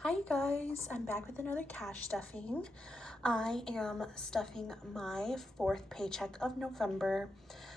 Hi you guys, I'm back with another cash stuffing. I am stuffing my fourth paycheck of November.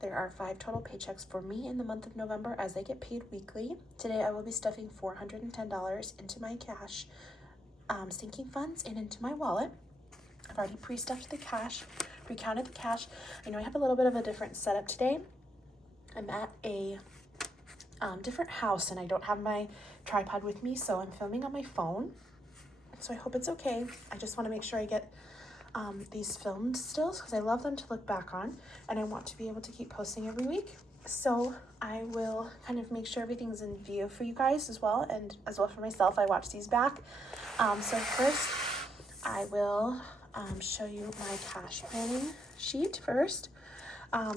There are 5 total paychecks for me in the month of November as they get paid weekly. Today I will be stuffing $410 into my cash sinking funds and into my wallet. I've already pre-stuffed the cash, recounted the cash. I know I have a little bit of a different setup today. I'm at a different house and I don't have my tripod with me, so I'm filming on my phone, so I hope it's okay. I just want to make sure I get these filmed still because I love them to look back on and I want to be able to keep posting every week. So I will kind of make sure everything's in view for you guys as well, and as well for myself. I watch these back. So first I will show you my cash planning sheet first.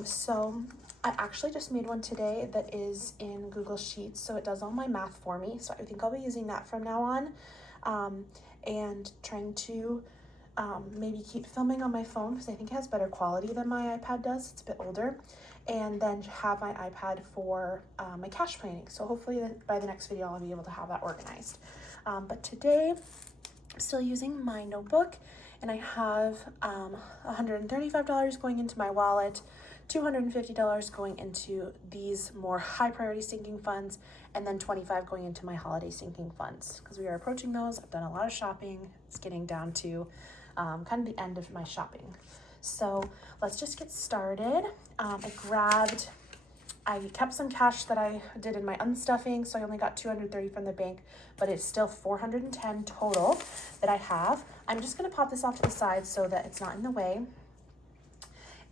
So I actually just made one today that is in Google Sheets, so it does all my math for me. So I think I'll be using that from now on, and trying to maybe keep filming on my phone because I think it has better quality than my iPad does. It's a bit older, and then have my iPad for my cash planning. So hopefully by the next video I'll be able to have that organized. But today I'm still using my notebook, and I have $135 going into my wallet, $250 going into these more high priority sinking funds, and then $25 going into my holiday sinking funds because we are approaching those. I've done a lot of shopping. It's getting down to kind of the end of my shopping. So let's just get started. I kept some cash that I did in my unstuffing, so I only got $230 from the bank, but it's still $410 total that I have. I'm just gonna pop this off to the side so that it's not in the way.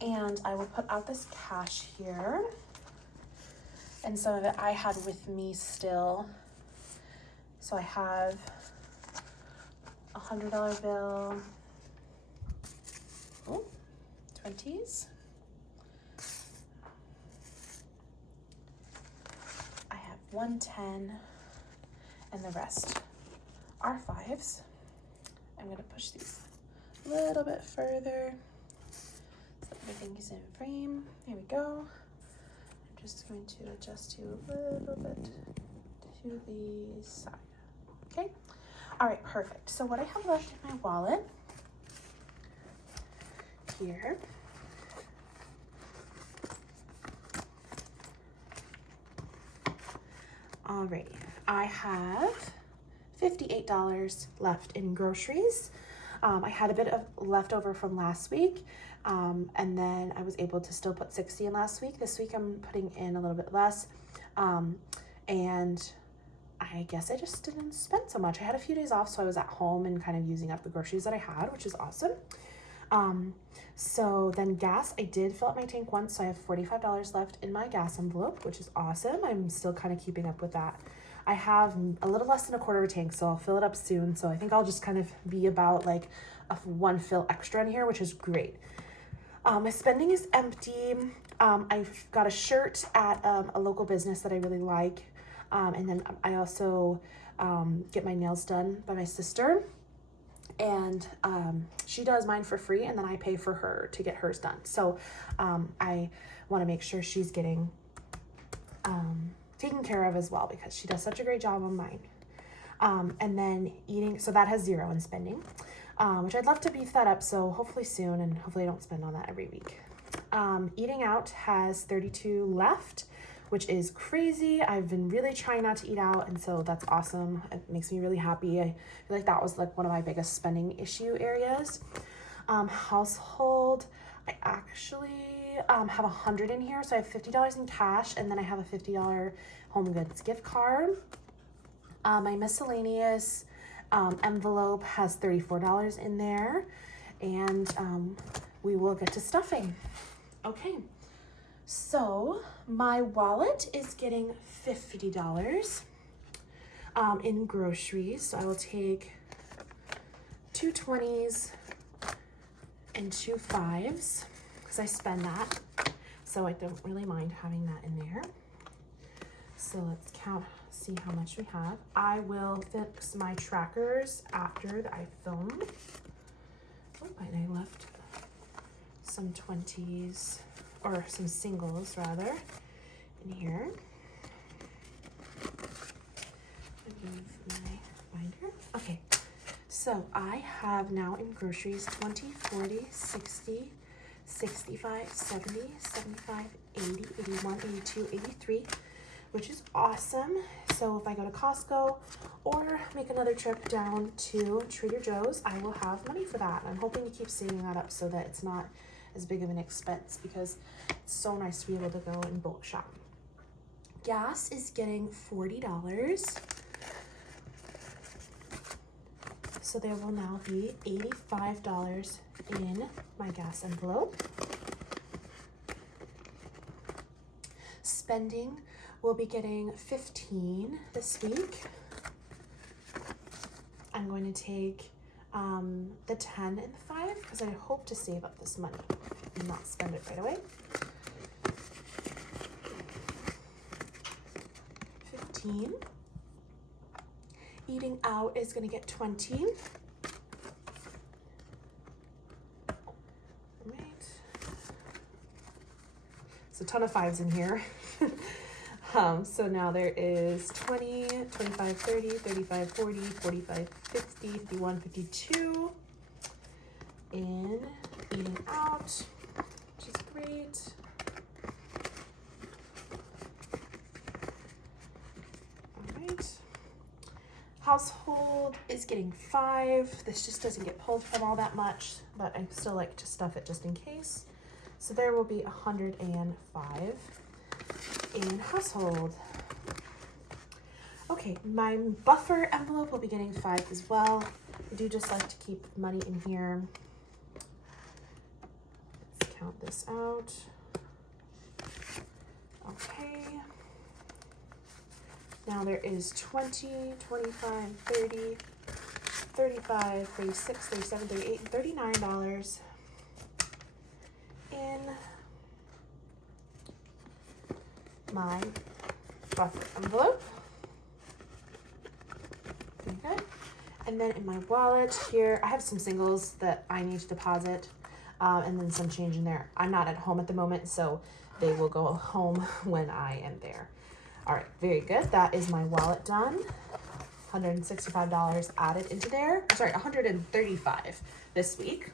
And I will put out this cash here. And some of it I had with me still. So I have a $100 bill, 20s. I have 110, and the rest are 5s. I'm gonna push these a little bit further so everything is in frame. There we go. I'm just going to adjust you a little bit to the side. Okay. All right, perfect. So what I have left in my wallet here alrighty, I have $58 left in groceries. I had a bit of leftover from last week, and then I was able to still put 60 in last week. This week I'm putting in a little bit less, and I guess I just didn't spend so much. I had a few days off, so I was at home and kind of using up the groceries that I had, which is awesome. So then gas, I did fill up my tank once, so I have $45 left in my gas envelope, which is awesome. I'm still kind of keeping up with that. I have a little less than a quarter of a tank, so I'll fill it up soon. So I think I'll just kind of be about like a 1 fill extra in here, which is great. My spending is empty. I've got a shirt at a local business that I really like. And then I also get my nails done by my sister. And she does mine for free, and then I pay for her to get hers done. So I want to make sure she's getting taken care of as well because she does such a great job on mine. And then eating, so that has 0 in spending, which I'd love to beef that up, so hopefully soon, and hopefully I don't spend on that every week. Eating out has 32 left, which is crazy. I've been really trying not to eat out, and so that's awesome. It makes me really happy. I feel like that was like one of my biggest spending issue areas. Household, I actually have 100 in here, so I have $50 in cash, and then I have a $50 home goods gift card. My miscellaneous envelope has $34 in there, and we will get to stuffing. Okay, so my wallet is getting $50 in groceries, so I will take 2 20s and 2 5s because I spend that, so I don't really mind having that in there. So let's count, see how much we have. I will fix my trackers after I film. Oh, and I left some 20s, or some singles rather, in here. Move my binder. Okay, so I have now in groceries 20, 40, 60, 65, 70, 75, 80, 81, 82, 83, which is awesome. So if I go to Costco or make another trip down to Trader Joe's, I will have money for that. I'm hoping to keep saving that up so that it's not as big of an expense, because it's so nice to be able to go and bulk shop. Gas is getting $40. So there will now be $85 in my gas envelope. Spending will be getting $15 this week. I'm going to take the 10 and the 5 because I hope to save up this money and not spend it right away. 15. Eating out is going to get 20. Right. It's a ton of 5s in here. So now there is 20, 25, 30, 35, 40, 45, 50, 51, 52 in eating out, which is great. All right. Household is getting 5. This just doesn't get pulled from all that much, but I still like to stuff it just in case. So there will be 105 in household. Okay, my buffer envelope will be getting 5 as well. I do just like to keep money in here. Let's count this out. Okay. Now there is 20, 25, 30, 35, 36, 37, 38, and $39 in my buffer envelope. Okay. And then in my wallet here, I have some singles that I need to deposit, and then some change in there. I'm not at home at the moment, so they will go home when I am there. All right, very good. That is my wallet done. $165 added into there. Sorry, $135 this week.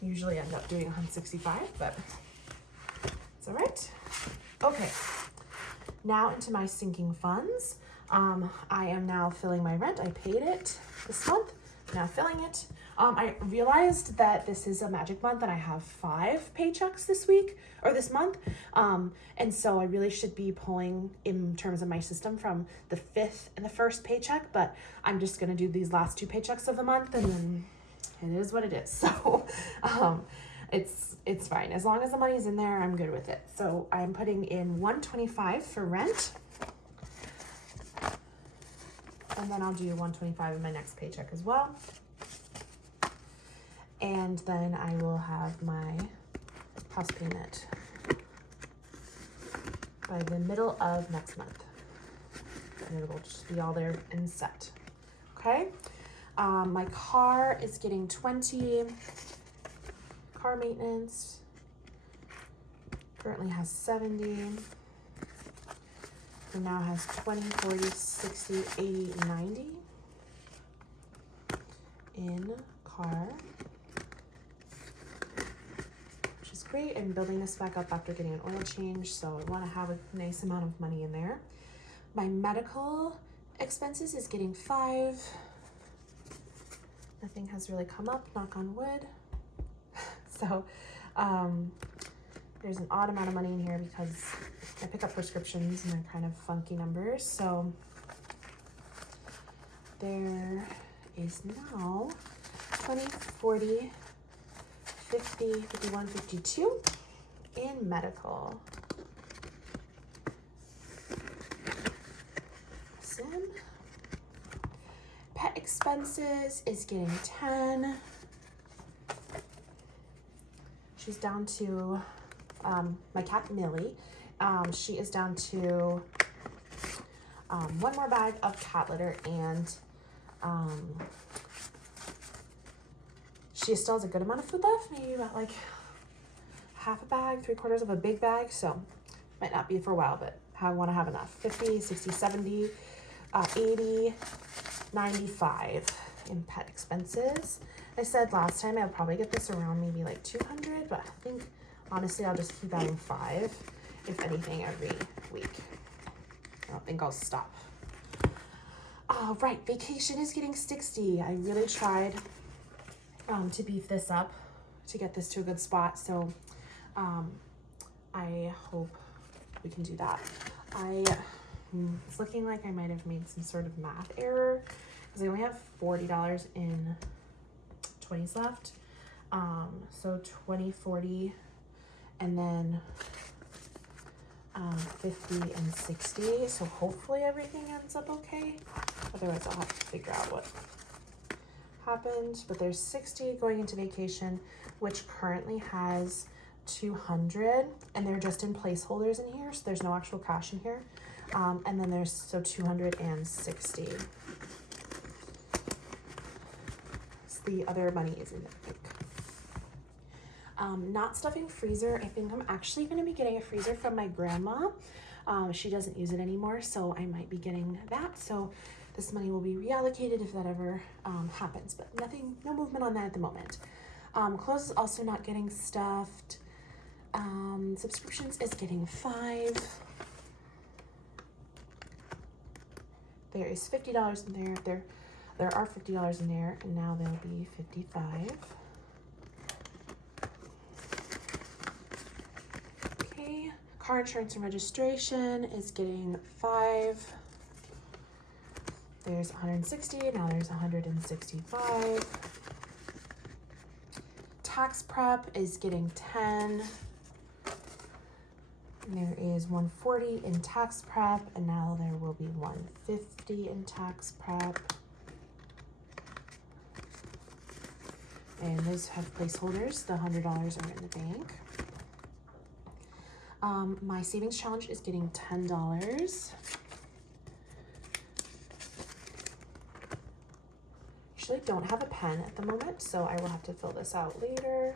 Usually end up doing 165, but it's all right. Okay, now into my sinking funds. I am now filling my rent. I paid it this month, now filling it. I realized that this is a magic month and I have 5 paychecks this week or this month. And so I really should be pulling in terms of my system from the 5th and the 1st paycheck, but I'm just gonna do these last 2 paychecks of the month and then it is what it is. So it's fine. As long as the money's in there, I'm good with it. So I'm putting in $125 for rent. And then I'll do $125 in my next paycheck as well. And then I will have my house payment by the middle of next month. And it will just be all there and set. Okay. My car is getting 20. Car maintenance currently has 70. And now has 20, 40, 60, 80, 90 in car, which is great. I'm building this back up after getting an oil change, so I want to have a nice amount of money in there. My medical expenses is getting 5. Nothing has really come up, knock on wood. So there's an odd amount of money in here because I pick up prescriptions and they're kind of funky numbers. So there is now 20, 40, 50, 51, 52 in medical. Sim. Pet expenses is getting 10. She's down to my cat Millie. She is down to 1 more bag of cat litter, and she still has a good amount of food left, maybe about like half a bag, 3/4 of a big bag, so might not be for a while, but I want to have enough. 50, 60, 70, 80, $95 in pet expenses. I said last time I'll probably get this around maybe like 200, but I think honestly I'll just keep adding 5, if anything, every week. I don't think I'll stop. All right, vacation is getting 60. I really tried to beef this up to get this to a good spot, so I hope we can do that. It's looking like I might have made some sort of math error because I only have $40 in 20s left. So 20, 40, and then 50 and 60. So hopefully everything ends up okay. Otherwise I'll have to figure out what happened. But there's 60 going into vacation, which currently has 200, and they're just in placeholders in here, so there's no actual cash in here. And then there's 260. So the other money is in there, I think. Not stuffing freezer. I think I'm actually going to be getting a freezer from my grandma. She doesn't use it anymore, so I might be getting that. So this money will be reallocated if that ever happens, but no movement on that at the moment. Clothes is also not getting stuffed. Subscriptions is getting 5. There is $50 in there. There are $50 in there, and now there'll be 55. Okay, car insurance and registration is getting 5. There's 160, now there's 165. Tax prep is getting 10. And there is 140 in tax prep, and now there will be 150 in tax prep. And those have placeholders. The $100 are in the bank. My savings challenge is getting $10. Actually don't have a pen at the moment, so I will have to fill this out later.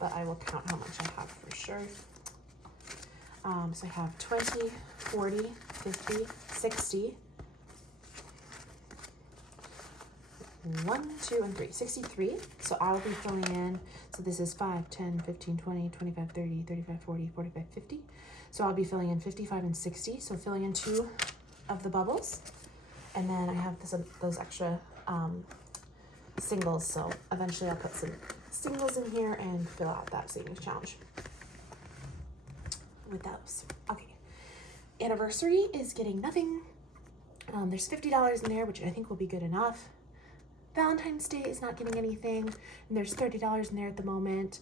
But I will count how much I have for sure. So I have 20, 40, 50, 60. 1, 2, and 3, 63. So I'll be filling in, so this is 5, 10, 15, 20, 25, 30, 35, 40, 45, 50. So I'll be filling in 55 and 60. So filling in 2 of the bubbles. And then I have those extra singles. So eventually I'll put some singles in here and fill out that savings challenge with those. Okay. Anniversary is getting nothing. There's $50 in there, which I think will be good enough. Valentine's Day is not getting anything, and there's $30 in there at the moment.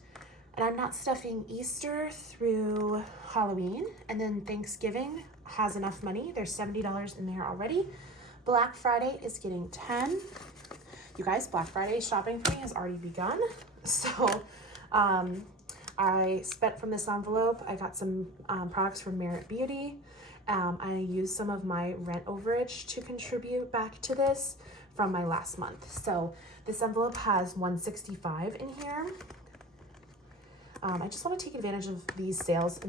And I'm not stuffing Easter through Halloween, and then Thanksgiving has enough money. There's $70 in there already. Black Friday is getting 10. You guys, Black Friday shopping for me has already begun. So I spent from this envelope. I got some products from Merit Beauty. I used some of my rent overage to contribute back to this from my last month. So this envelope has $165 in here. I just want to take advantage of these sales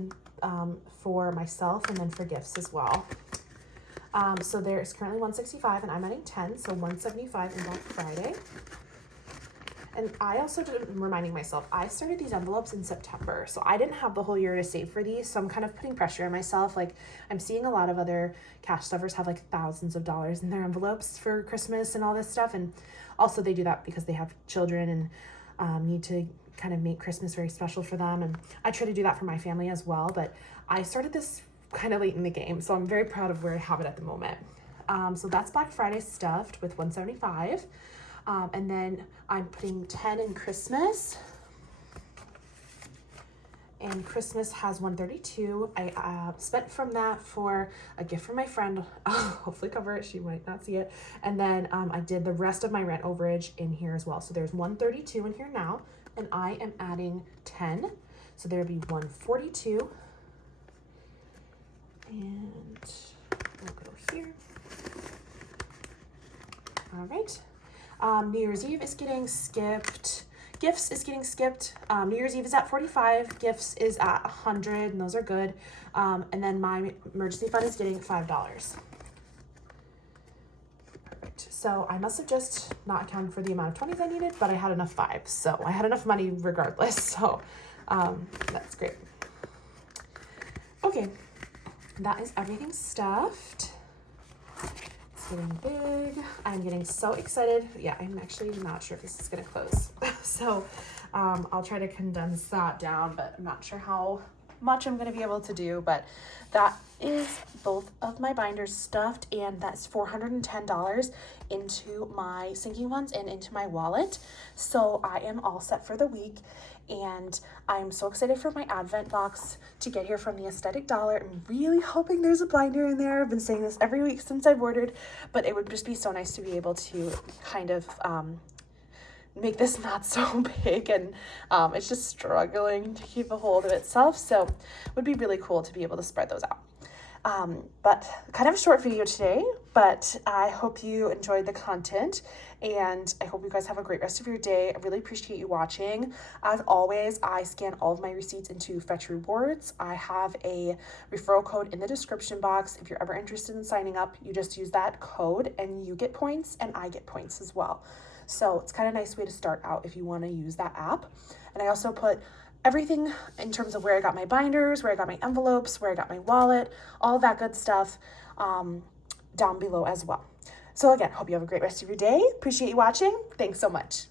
for myself and then for gifts as well. So there is currently $165 and I'm adding 10, so $175 in Black Friday. And I also did, reminding myself, I started these envelopes in September, so I didn't have the whole year to save for these, so I'm kind of putting pressure on myself. Like, I'm seeing a lot of other cash stuffers have like thousands of dollars in their envelopes for Christmas and all this stuff, and also they do that because they have children and need to kind of make Christmas very special for them, and I try to do that for my family as well, but I started this kind of late in the game, so I'm very proud of where I have it at the moment. So that's Black Friday stuffed with $175. And then I'm putting 10 in Christmas. And Christmas has $132. I spent from that for a gift from my friend. I'll hopefully cover it. She might not see it. And then I did the rest of my rent overage in here as well. So there's $132 in here now. And I am adding 10. So there'll be $142. And we'll go here. All right. New Year's Eve is getting skipped. Gifts is getting skipped. New Year's Eve is at 45. Gifts is at 100, and those are good. And then my emergency fund is getting $5. Perfect. perfect. So I must have just not accounted for the amount of 20s I needed, but I had enough 5s. So I had enough money regardless. So that's great. Okay, that is everything stuffed. It's getting big. I'm getting so excited. Yeah, I'm actually not sure if this is gonna close. So I'll try to condense that down, but I'm not sure how much I'm gonna be able to do, but that is both of my binders stuffed, and that's $410 into my sinking funds and into my wallet. So I am all set for the week, and I'm so excited for my Advent box to get here from the Aesthetic Dollar. I'm really hoping there's a binder in there. I've been saying this every week since I've ordered, but it would just be so nice to be able to kind of make this not so big, and it's just struggling to keep a hold of itself. So it would be really cool to be able to spread those out. But kind of a short video today, but I hope you enjoyed the content, and I hope you guys have a great rest of your day. I really appreciate you watching. As always, I scan all of my receipts into Fetch Rewards. I have a referral code in the description box. If you're ever interested in signing up, you just use that code and you get points, and I get points as well. So it's kind of a nice way to start out if you want to use that app. And I also put everything in terms of where I got my binders, where I got my envelopes, where I got my wallet, all that good stuff down below as well. So again, hope you have a great rest of your day. Appreciate you watching. Thanks so much.